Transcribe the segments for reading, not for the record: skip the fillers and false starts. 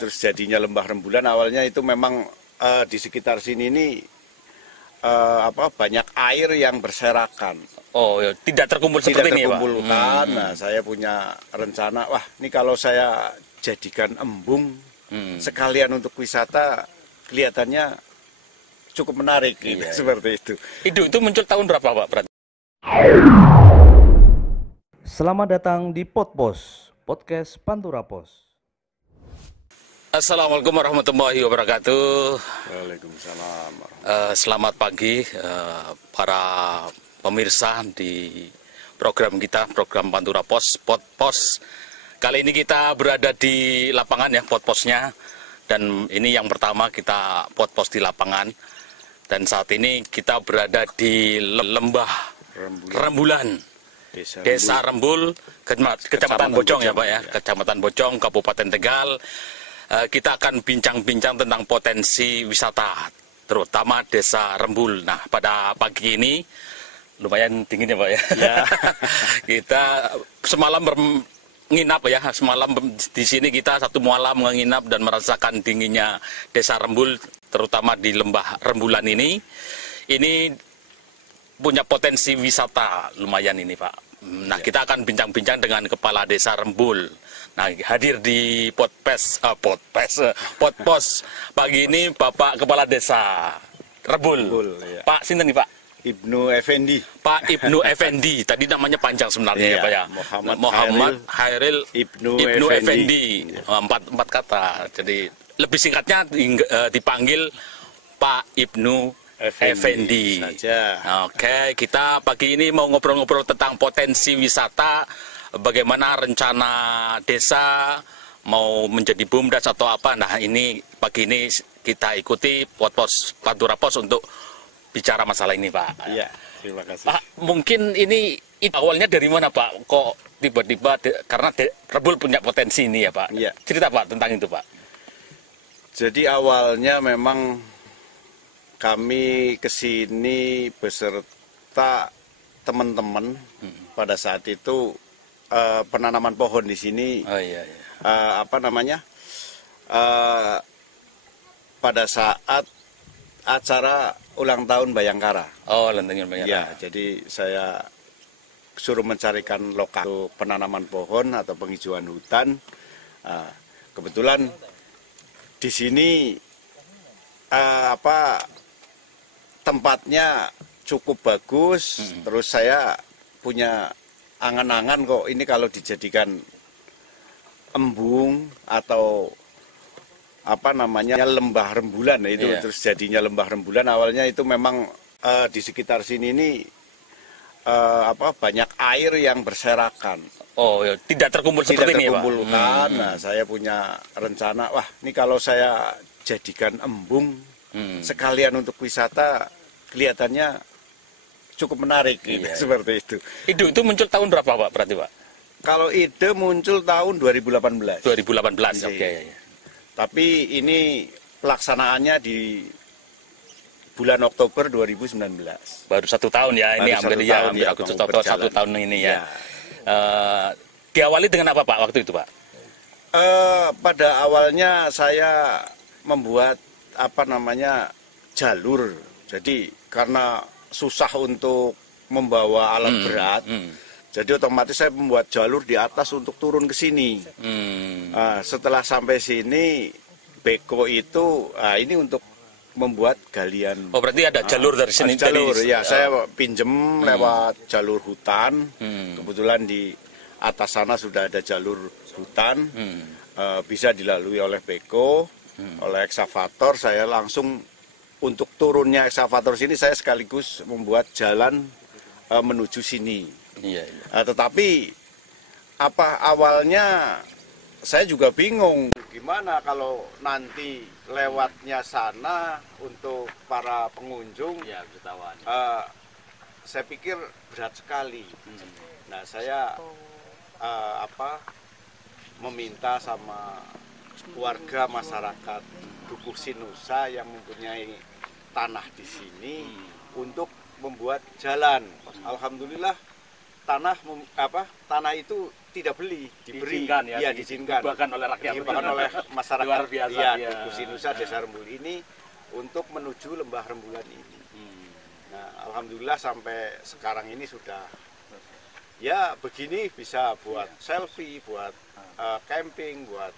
terus jadinya lembah rembulan. Awalnya itu memang di sekitar sini ini banyak air yang berserakan. Oh, ya. Tidak terkumpul seperti ini, Pak? Nah, saya punya rencana, wah ini kalau saya jadikan embung sekalian untuk wisata, kelihatannya cukup menarik, gitu, seperti itu. Itu muncul tahun berapa, Pak? Berarti? Selamat datang di Podpos, podcast Pantura Pos. Assalamualaikum warahmatullahi wabarakatuh. Waalaikumsalam. Selamat pagi para pemirsa di program kita, program Pantura Pos, Podpos. Kali ini kita berada di lapangan ya, Podposnya. Dan ini yang pertama kita Podpos di lapangan. Dan saat ini kita berada di Lembah Rembulan. Desa Rembul, Kecamatan Bojong ya Pak ya, Kecamatan Bojong, Kabupaten Tegal. Kita akan bincang-bincang tentang potensi wisata, terutama Desa Rembul. Nah, pada pagi ini lumayan dingin ya Pak ya. Ya. Kita semalam menginap ya, semalam di sini kita satu malam menginap dan merasakan dinginnya Desa Rembul, terutama di Lembah Rembulan ini. Ini punya potensi wisata lumayan ini Pak. Nah, kita akan bincang-bincang dengan Kepala Desa Rembul. Nah, hadir di Podpos pagi ini Bapak Kepala Desa Rembul. Ya. Pak sinten nih Pak? Ibnu Effendi. Pak Ibnu Effendi. Tadi namanya panjang sebenarnya ya Pak ya. Muhammad Hairil Ibnu Effendi. Empat kata. Jadi lebih singkatnya dipanggil Pak Ibnu Effendi saja. Oke, kita pagi ini mau ngobrol-ngobrol tentang potensi wisata, bagaimana rencana desa mau menjadi BUMDes atau apa. Nah, ini pagi ini kita ikuti Podpos Pantura Pos untuk bicara masalah ini, Pak. Iya, terima kasih. Pak, mungkin ini awalnya dari mana, Pak? Kok tiba-tiba karena Rembul punya potensi ini ya, Pak? Iya. Cerita, Pak, tentang itu, Pak. Jadi awalnya memang kami kesini beserta teman-teman pada saat itu penanaman pohon di sini. Oh iya. Pada saat acara ulang tahun Bayangkara. Oh, lentengnya Bayangkara. Ya, jadi saya suruh mencarikan lokasi penanaman pohon atau penghijauan hutan. Kebetulan di sini tempatnya cukup bagus, terus saya punya angan-angan kok ini kalau dijadikan embung atau lembah rembulan itu. Iya. Terus jadinya lembah rembulan. Awalnya itu memang di sekitar sini ini banyak air yang berserakan. Oh, ya. Tidak terkumpul seperti ini, Pak. Nah, saya punya rencana, wah ini kalau saya jadikan embung sekalian untuk wisata, kelihatannya cukup menarik, gitu, seperti itu. Itu muncul tahun berapa, Pak? Berarti, Pak? Kalau ide muncul tahun 2018. 2018, oke. Tapi ini pelaksanaannya di bulan Oktober 2019. Baru 1 tahun ya, ini hampir Agustus Oktober 1 tahun ini ya. Diawali dengan apa, Pak, waktu itu, Pak? Pada awalnya saya membuat jalur. Jadi karena susah untuk membawa alat berat, jadi otomatis saya membuat jalur di atas untuk turun ke sini. Setelah sampai sini, beko itu ini untuk membuat galian. Oh, berarti ada jalur dari sini? Jalur, ya. Saya pinjem lewat jalur hutan. Kebetulan di atas sana sudah ada jalur hutan. Bisa dilalui oleh beko, oleh ekskavator. Saya langsung untuk turunnya ekskavator sini, saya sekaligus membuat jalan menuju sini. Iya. Tetapi awalnya saya juga bingung gimana kalau nanti lewatnya sana untuk para pengunjung. Ya, wisatawan. Saya pikir berat sekali. Nah, saya meminta sama warga masyarakat Dukuh Sinusa yang mempunyai tanah di sini untuk membuat jalan. Alhamdulillah tanah itu tidak beli, diberi. Diizinkan ya, Iya, diizinkan. dihibahkan oleh rakyat. Dihibahkan oleh masyarakat. Luar biasa, Iya, ya. Dukuh Sinusa Desa Rembuli ini untuk menuju Lembah Rembulan ini. Nah, alhamdulillah sampai sekarang ini sudah ya begini, bisa buat selfie, buat camping, buat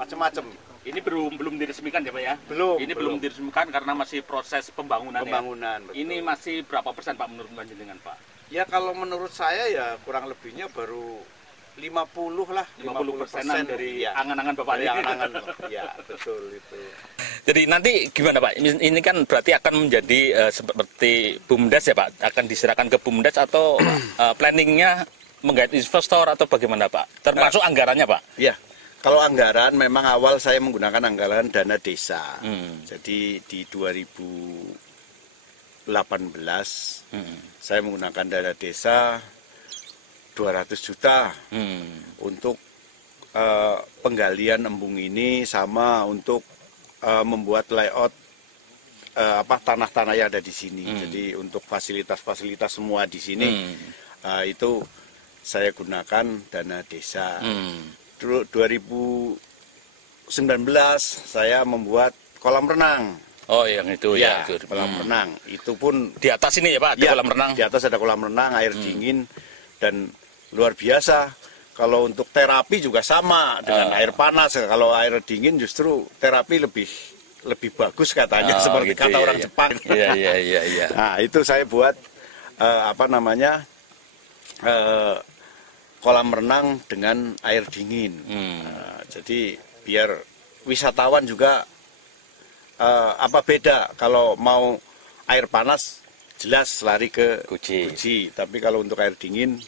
macam-macam. Ini belum diresmikan ya Pak ya? Belum. Ini belum diresmikan karena masih proses pembangunan. Pembangunan. Ya? Ini masih berapa persen Pak menurut panjenengan Pak? Ya kalau menurut saya ya kurang lebihnya baru 50 lah, 50% dari ya. angan-angan Bapak. Dari angan-angan. Ya, betul itu. Jadi nanti gimana Pak? Ini kan berarti akan menjadi seperti BUMDes ya Pak? Akan diserahkan ke BUMDes atau planningnya menggait investor atau bagaimana Pak? Termasuk anggarannya Pak? Ya, kalau anggaran memang awal saya menggunakan anggaran dana desa. Jadi di 2018 saya menggunakan dana desa 200 juta untuk penggalian embung ini, sama untuk membuat layout tanah-tanah yang ada di sini. Jadi untuk fasilitas-fasilitas semua di sini itu saya gunakan dana desa. 2019 saya membuat kolam renang. Oh yang itu ya. Kolam renang. Itu pun di atas ini ya Pak, ada kolam renang. Di atas ada kolam renang, air dingin, dan luar biasa. Kalau untuk terapi juga sama dengan air panas. Kalau air dingin justru terapi lebih bagus katanya, seperti gitu, kata orang Jepang. Iya. Nah, itu saya buat kolam renang dengan air dingin. Nah, jadi biar wisatawan juga beda, kalau mau air panas jelas lari ke Guci. Tapi kalau untuk air dingin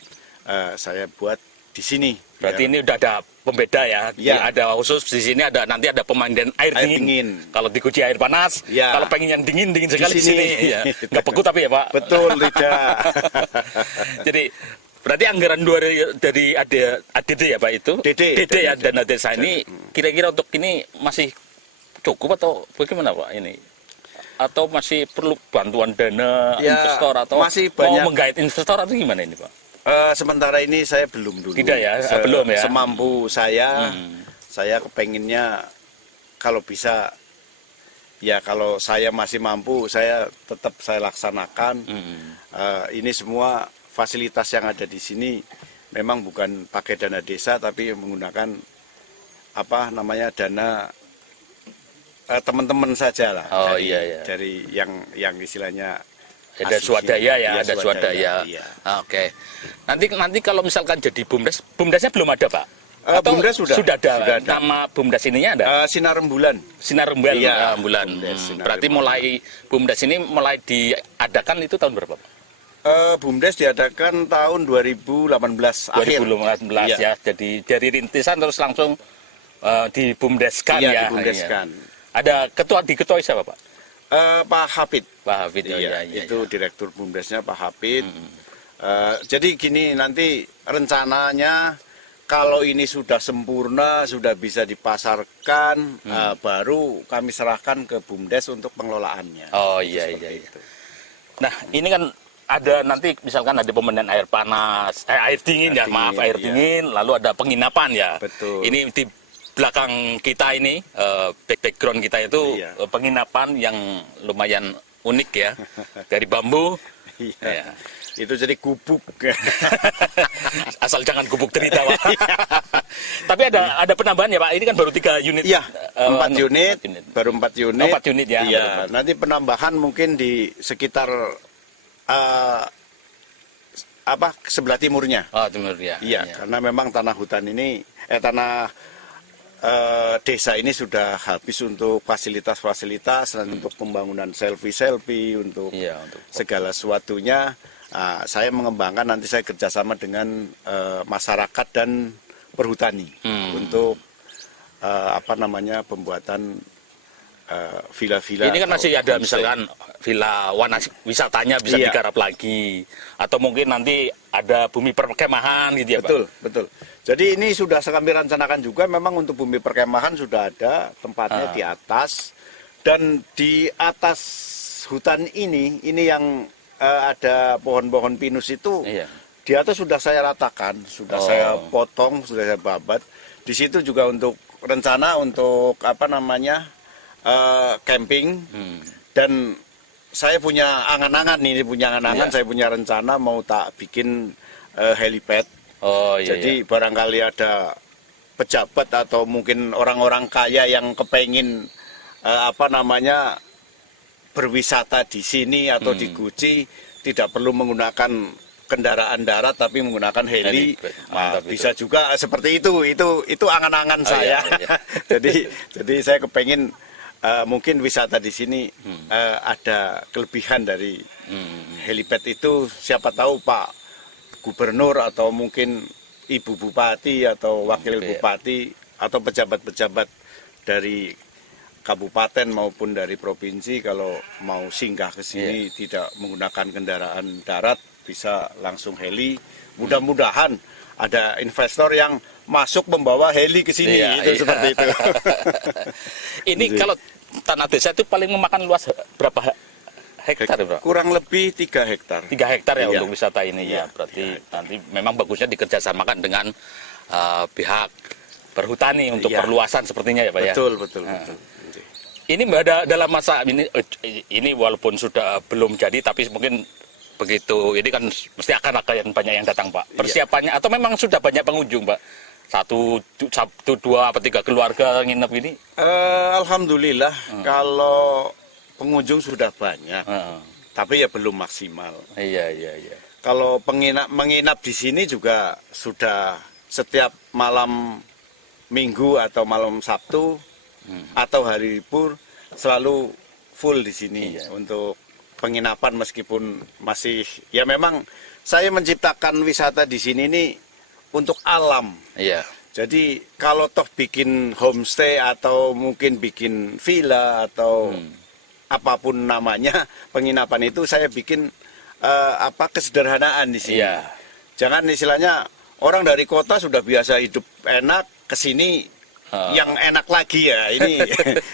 saya buat di sini. Berarti ini udah ada pembeda ya. Ada khusus di sini, nanti ada pemandian air dingin. Kalau di Guci air panas, kalau pengen yang dingin sekali di sini. Ya. Nggak beku tapi ya Pak. Betul, tidak. Jadi berarti anggaran dari ADD ya Pak itu? DD ya, dana desa ini kira-kira untuk ini masih cukup atau bagaimana Pak ini? Atau masih perlu bantuan dana investor atau masih banyak, mau menggait investor atau gimana ini Pak? Sementara ini saya belum dulu. Tidak ya, belum ya. Semampu saya, saya kepenginnya kalau bisa, ya kalau saya masih mampu, saya tetap saya laksanakan. Ini semua fasilitas yang ada di sini memang bukan pakai dana desa, tapi menggunakan dana teman-teman saja lah. Dari yang istilahnya ada swadaya ya, ada swadaya. Iya. Oke. Nanti kalau misalkan jadi BUMDesnya belum ada Pak? Atau BUMDes sudah ada. Nama BUMDes ininya ada? Sinar Rembulan. Sinar Rembulan. Iya, Rembulan. Berarti mulai BUMDes ini mulai diadakan itu tahun berapa Pak? BUMDes diadakan tahun 2018 akhir. 2018 ya. Jadi dari rintisan terus langsung dibumdeskan ya. Dibumdeskan. Ada diketuai siapa Pak? Pak Hafid. Pak Hafid, iya. Itu direktur BUMDesnya Pak Hafid. Jadi gini, nanti rencananya kalau ini sudah sempurna, sudah bisa dipasarkan, baru kami serahkan ke BUMDes untuk pengelolaannya. Oh iya. Nah ini kan ada nanti misalkan ada pemandian air panas, air dingin, air dingin, lalu ada penginapan ya. Betul. Ini di belakang kita ini, background kita itu penginapan yang lumayan unik ya, dari bambu. Ya. Itu jadi gubuk. Asal jangan gubuk derita Pak. Tapi ada penambahan ya Pak, ini kan baru 3 unit. Iya, 4 unit, baru 4 unit. 4 unit ya. Iya, nanti penambahan mungkin di sekitar sebelah timurnya. Oh, timur ya. Iya, karena memang tanah hutan ini, desa ini sudah habis untuk fasilitas-fasilitas dan untuk pembangunan selfie untuk segala sesuatunya. Saya mengembangkan, nanti saya kerjasama dengan masyarakat dan perhutani untuk pembuatan villa-villa. Ini kan masih ada misalkan villa wisatanya bisa digarap lagi, atau mungkin nanti ada bumi perkemahan gitu ya Pak? Betul. Jadi ini sudah kami rencanakan juga, memang untuk bumi perkemahan sudah ada tempatnya di atas, dan di atas hutan ini yang ada pohon-pohon pinus itu di atas sudah saya ratakan, sudah saya potong, sudah saya babat. Di situ juga untuk rencana untuk apa namanya camping. Dan saya punya angan-angan nih, saya punya rencana mau tak bikin helipad. Jadi barangkali ada pejabat atau mungkin orang-orang kaya yang kepengin apa namanya berwisata di sini atau di Guci tidak perlu menggunakan kendaraan darat tapi menggunakan heli. Bisa juga seperti itu angan-angan saya. Jadi saya kepengin mungkin wisata di sini ada kelebihan dari helipad itu. Siapa tahu Pak Gubernur atau mungkin Ibu Bupati atau Wakil Bupati atau pejabat-pejabat dari kabupaten maupun dari provinsi kalau mau singgah ke sini tidak menggunakan kendaraan darat bisa langsung heli. Mudah-mudahan ada investor yang masuk membawa heli ke sini. Seperti itu. Ini kalau tanah desa itu paling memakan luas berapa hektar, Bro? Kurang lebih 3 hektar. 3 hektar ya untuk wisata ini ya. Berarti nanti memang bagusnya dikerjasamakan dengan pihak perhutani untuk perluasan sepertinya ya, Pak ya. Betul. Ini Mbak ada dalam masa ini walaupun sudah belum jadi tapi mungkin begitu ini kan mesti akan banyak yang datang, Pak. Persiapannya atau memang sudah banyak pengunjung, Pak? 1, 2, apa 3 keluarga nginep ini? Alhamdulillah kalau pengunjung sudah banyak, tapi ya belum maksimal. Iya. Kalau menginap di sini juga sudah setiap malam Minggu atau malam Sabtu atau hari libur selalu full di sini untuk penginapan meskipun masih ya memang saya menciptakan wisata di sini ini untuk alam. Iya. Jadi kalau toh bikin homestay atau mungkin bikin villa atau apapun namanya penginapan itu saya bikin kesederhanaan di sini. Iya. Jangan istilahnya orang dari kota sudah biasa hidup enak ke sini yang enak lagi ya. Ini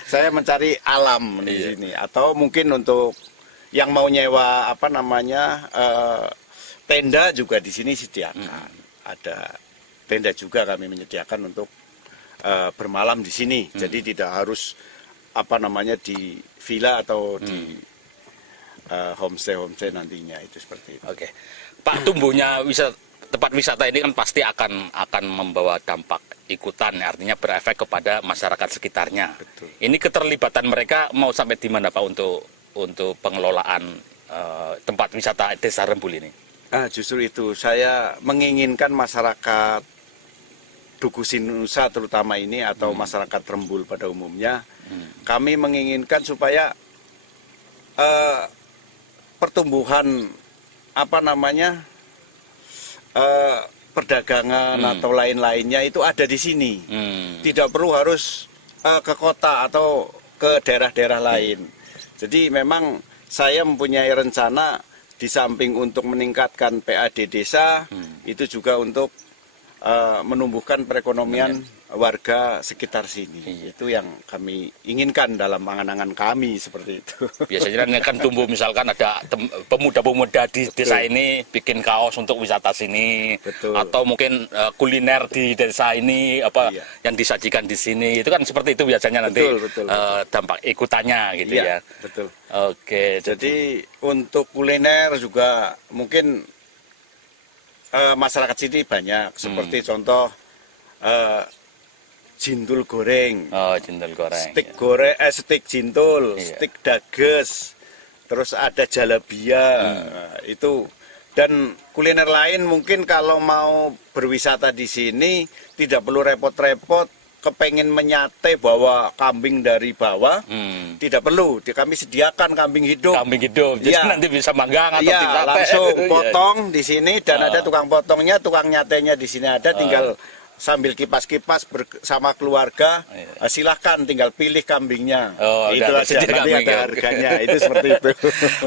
saya mencari alam di sini atau mungkin untuk yang mau nyewa tenda juga di sini sediakan. Ada tenda juga kami menyediakan untuk bermalam di sini. Jadi tidak harus di villa atau di homestay nantinya itu seperti itu. Oke. Pak, tumbuhnya tempat wisata ini kan pasti akan membawa dampak ikutan, artinya berefek kepada masyarakat sekitarnya. Betul. Ini keterlibatan mereka mau sampai di mana, Pak, untuk pengelolaan tempat wisata Desa Rembul ini? Justru itu saya menginginkan masyarakat Duku Sinusa terutama ini atau masyarakat Rembul pada umumnya, kami menginginkan supaya pertumbuhan perdagangan atau lain-lainnya itu ada di sini. Tidak perlu harus ke kota atau ke daerah-daerah lain. Jadi memang saya mempunyai rencana di samping untuk meningkatkan PAD desa, itu juga untuk menumbuhkan perekonomian warga sekitar sini. Itu yang kami inginkan dalam angan-angan kami seperti itu. Biasanya kan tumbuh misalkan ada pemuda-pemuda di desa ini bikin kaos untuk wisata sini. Betul. Atau mungkin kuliner di desa ini yang disajikan di sini. Itu kan seperti itu biasanya nanti betul. dampak ikutannya gitu ya. Betul. Oke. Jadi untuk kuliner juga mungkin masyarakat sini banyak seperti contoh jintul goreng. Jintul goreng. Stik goreng, stik jintul, stik dages. Terus ada jalabia. Itu dan kuliner lain mungkin kalau mau berwisata di sini tidak perlu repot-repot kepengen menyate bawa kambing dari bawah, tidak perlu. Kami sediakan kambing hidup. Kambing hidup, jadi nanti bisa manggang atau langsung potong di sini dan ada tukang potongnya, tukang nyatenya di sini ada. Tinggal sambil kipas-kipas bersama keluarga, silahkan tinggal pilih kambingnya. Itu aja, nanti ada harganya. Itu seperti itu.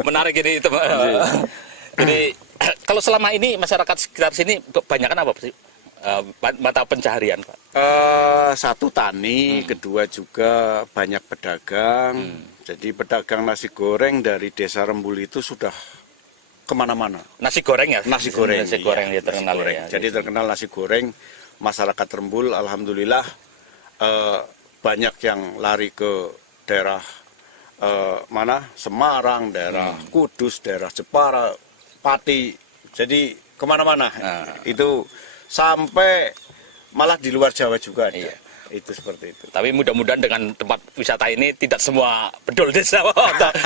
Menarik ini, Jadi kalau selama ini masyarakat sekitar sini kebanyakan apa sih? Mata pencaharian, Pak? Satu tani, kedua juga banyak pedagang. Jadi pedagang nasi goreng dari Desa Rembul itu sudah kemana-mana. Nasi goreng ya? Nasi goreng. Nasi goreng iya, ya terkenal nasi goreng. ya. Jadi terkenal nasi goreng. Masyarakat Rembul alhamdulillah banyak yang lari ke daerah Semarang, daerah Kudus, daerah Jepara, Pati. Jadi kemana-mana. Itu sampai malah di luar Jawa juga ada. Iya. Itu seperti itu. Tapi mudah-mudahan dengan tempat wisata ini tidak semua bedol desa,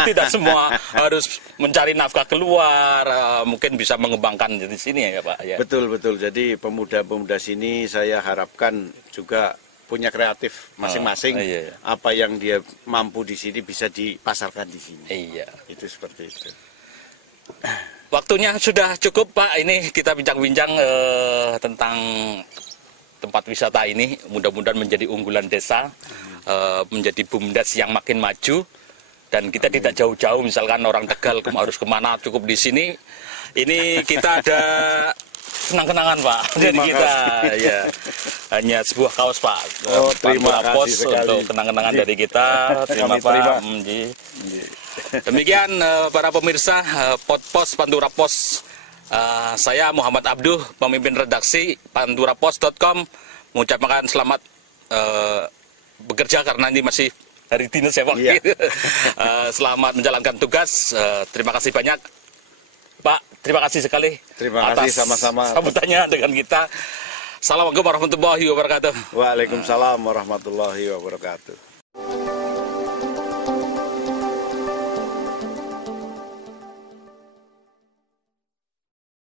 tidak semua harus mencari nafkah keluar, mungkin bisa mengembangkan di sini ya Pak. Ya. Betul. Jadi pemuda-pemuda sini saya harapkan juga punya kreatif masing-masing. Iya. Apa yang dia mampu di sini bisa dipasarkan di sini. Iya. Itu seperti itu. Waktunya sudah cukup Pak. Ini kita bincang-bincang tentang tempat wisata ini. Mudah-mudahan menjadi unggulan desa, menjadi BUMDes yang makin maju. Dan kita tidak jauh-jauh, misalkan orang Tegal harus kemana, cukup di sini. Ini kita ada kenang-kenangan Pak dari kita. Ya. Hanya sebuah kaos Pak. Terima kasih kasih sekali. untuk kenang-kenangan dari kita. Terima Pak. Demikian para pemirsa Pos Pantura Pos. Saya Muhammad Abduh, pemimpin redaksi panturapos.com, mengucapkan selamat bekerja karena ini masih hari dinas ya Pak. Iya. Selamat menjalankan tugas. Terima kasih banyak Pak. Terima kasih sekali. Terima kasih sama-sama. Sambutannya dengan kita. Assalamualaikum warahmatullahi wabarakatuh. Waalaikumsalam warahmatullahi wabarakatuh.